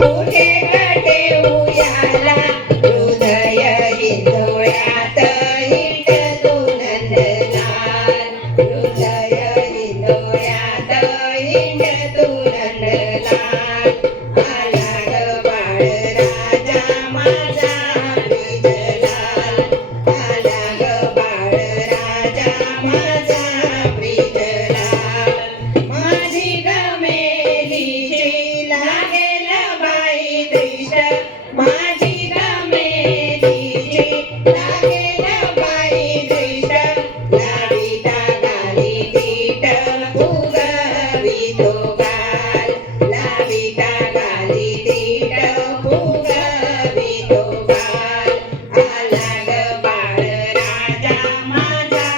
कुठे ठेवूयाला हृदय हिंदोळ्यात हिंडतो नंदलाल हृदय हिंदोळ्यात हिंडतो नंदलाल आला ग बाळ राजा माझा ब्रिजलाल आला ग बाळ राजा माझा ब्रिजलाल माझी गमेलीची लागेल बाई दृष्ट माझी गमेलीची लागेल बाई दृष्ट लाविता गाली तीट फुगवितो गाल लाविता गाली तीट फुगवितो गाल आला ग बाळ राजा माझा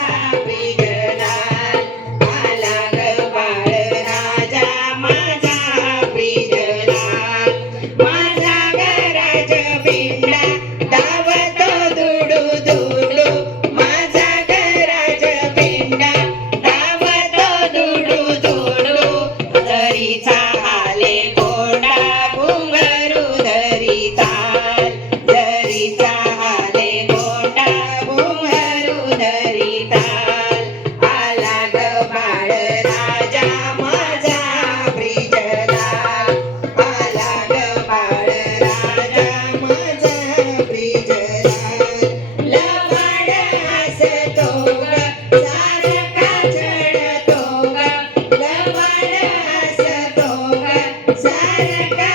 ब्रिजलाल आला ग बाळ राजा माझा ब्रिजलाल माझा गराज पिंडा धावतो दुडू दुडू माझा गराज पिंडा धावतो दुडू दुडू धरीचा आले कोंडा घुंगरू धरीताल धरीचा आले कोंडा घुंगरू धरीताल आला ग बाळ राजा माझा ब्रिजलाल आला ग बाळ राजा माझा ब्रिजलाल लबाड हसतो ग सारखा चढतो ग लबाड हसतो ग सारखा